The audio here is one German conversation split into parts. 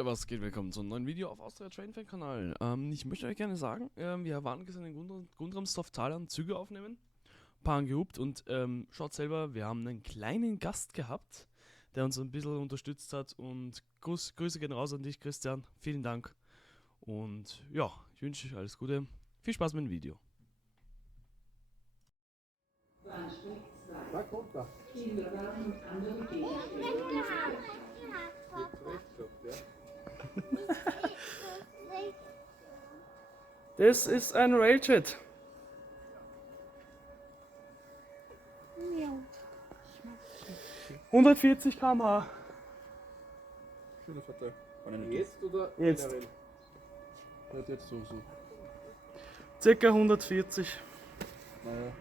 Leute, was geht? Willkommen zu einem neuen Video auf Austria Train Fan Kanal. Ich möchte euch gerne sagen, wir waren gestern in Gundramsdorf-Talern Züge aufnehmen, ein paar angehupt und schaut selber, wir haben einen kleinen Gast gehabt, der uns ein bisschen unterstützt hat und Grüße gehen raus an dich, Christian, vielen Dank und ja, ich wünsche euch alles Gute, viel Spaß mit dem Video. Da kommt er. Das ist ein Railjet. Ja. 140 km/h. Schöner Vater. Jetzt oder Jetzt. generell? Halt jetzt so. Circa 140. Naja.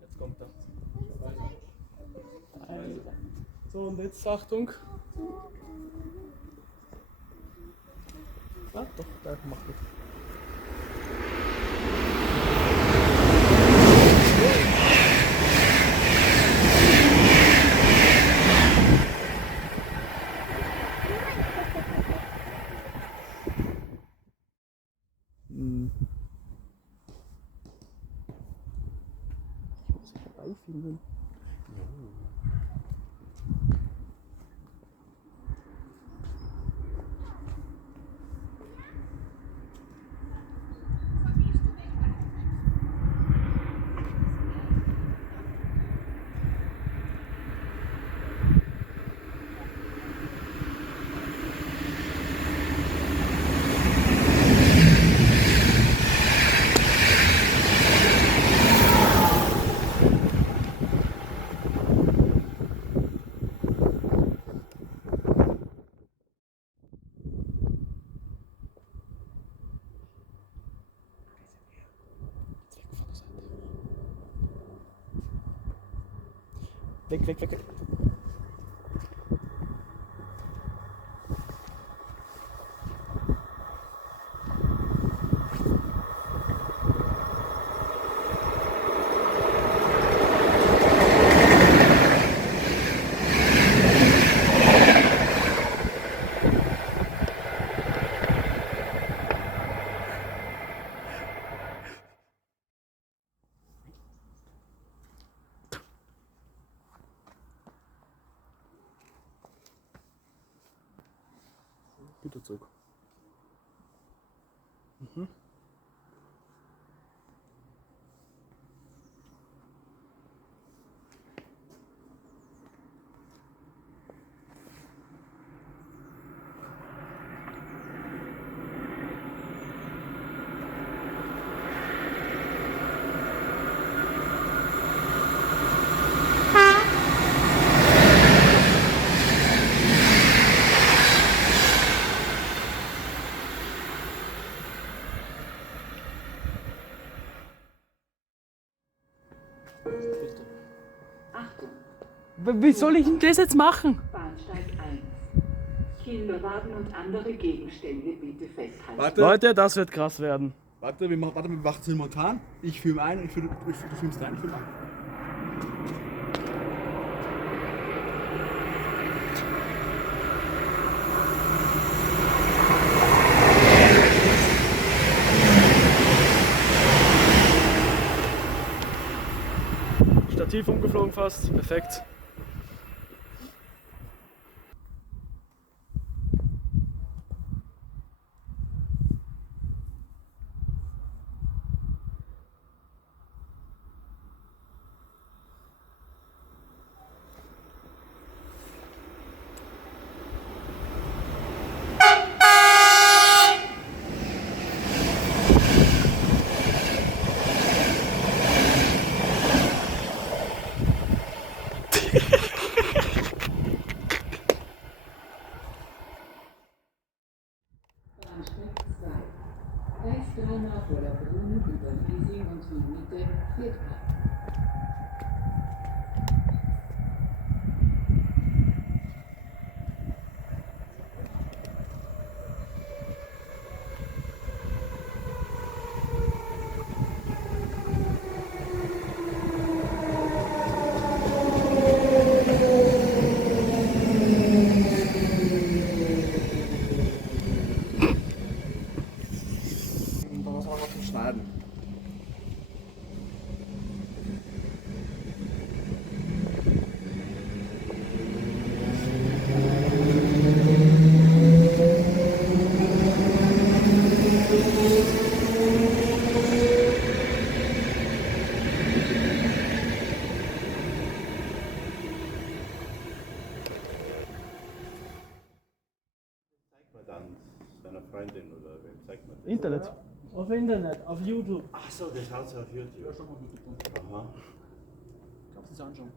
Jetzt kommt er. So, und jetzt Achtung. Ah, doch, da macht es. Ich muss mich dabei filmen. Weg. Güterzug. Achtung, Wie soll ich denn das jetzt machen? Bahnsteig 1. Kinderwagen und andere Gegenstände bitte festhalten. Warte, Leute, das wird krass werden. wir machen es simultan. Ich filme ein, du filmst rein, ich filme ein. Stativ umgeflogen fast, perfekt. Gleis 3 nach Wollerbrunn über Wiesing und Wien-Mitte fährt ab. Und dann muss man was zum Schneiden. Man dann seiner Freundin oder wem zeigt man das? Internet. Auf Internet, auf YouTube. Ach so, das schaut sie auf YouTube. Ja, schon mal gut. Aha. Kannst du das anschauen?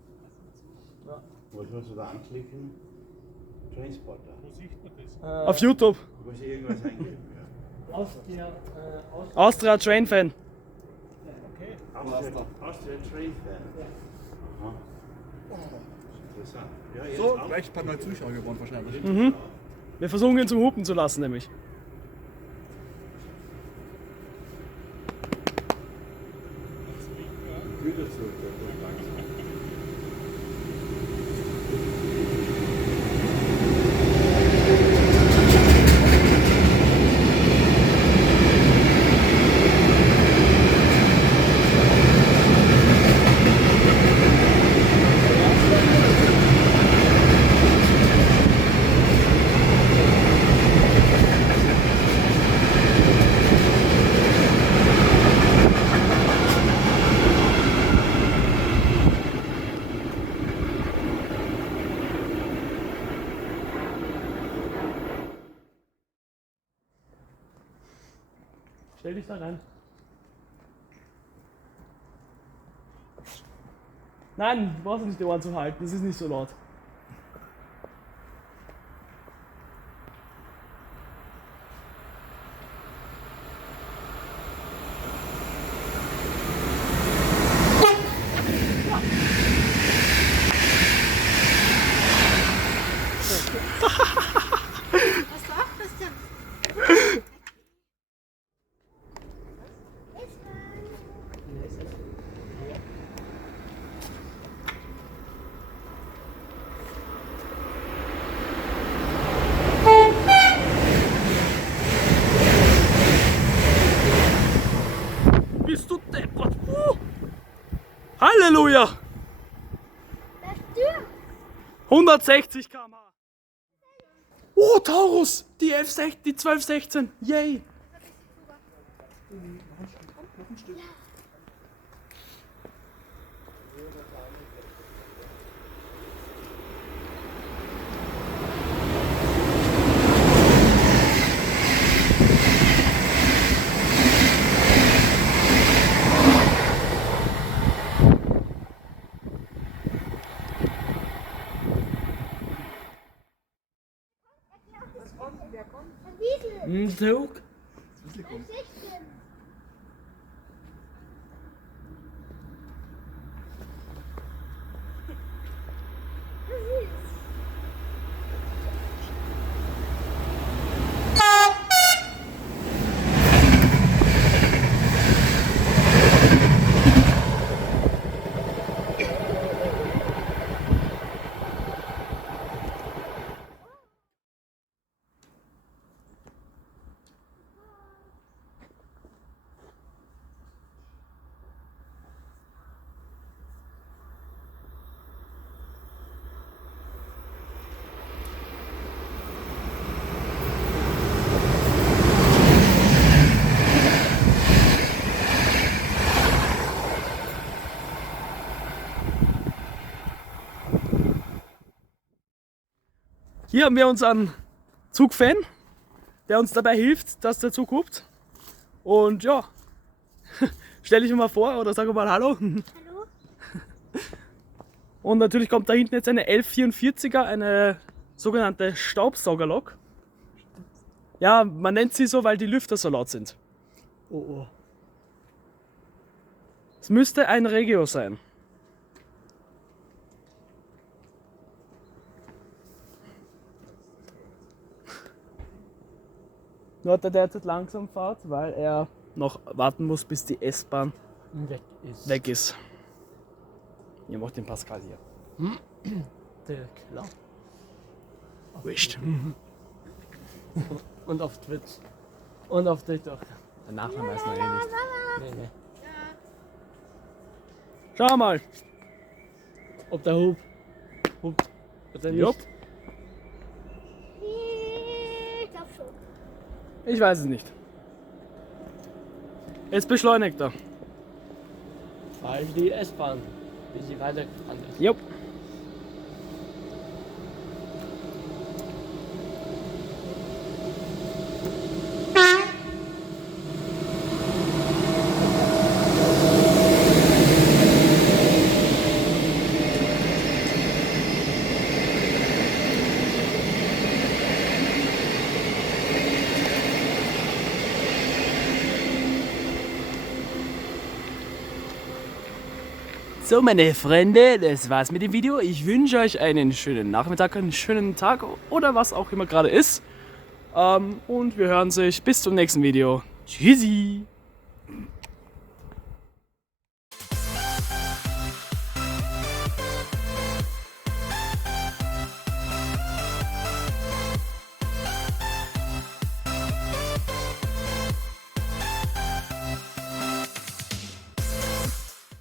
Was musst du da anklicken? Trainspotter. Auf YouTube. Muss ich irgendwas eingeben? Ja. Austria Train Fan. Austria Train Fan. Aha. Interessant. Ja, jetzt So, auch. gleich ein paar neue Zuschauer geworden wahrscheinlich. Wir versuchen ihn zum Hupen zu lassen, nämlich. Güterzug. Stell dich da rein. Nein, du brauchst nicht die Ohren zu halten, das ist nicht so laut. Was war Christian? Bist du deppert? Halleluja! Das Tür. 160 km/h. Oh, Taurus! Die 1216. Yay! Ein Wiesel. Zug. Ein Schichtchen. Hier haben wir unseren Zugfan, der uns dabei hilft, dass der Zug hupt. Und ja, stell dich mal vor oder sag mal Hallo. Hallo? Und natürlich kommt da hinten jetzt eine 1144er, eine sogenannte Staubsaugerlok. Ja, man nennt sie so, weil die Lüfter so laut sind. Oh oh. Es müsste ein Regio sein. Nur hat er derzeit langsam Fahrt, weil er noch warten muss, bis die S-Bahn weg ist. Ihr macht den Pascal hier. Der klar. Wischt. Und auf Twitch. Und auf TikTok. Der Nachname weiß man eh nicht. Nee, nee. Schau mal. Ob der hupt. Oder nicht? Jupp. Ich glaube schon. Ich weiß es nicht. Jetzt beschleunigt er. Weil die S-Bahn, wie sie weitergefahren ist. Jupp. So, meine Freunde, das war's mit dem Video. Ich wünsche euch einen schönen Nachmittag, einen schönen Tag oder was auch immer gerade ist. Und wir hören sich bis zum nächsten Video. Tschüssi!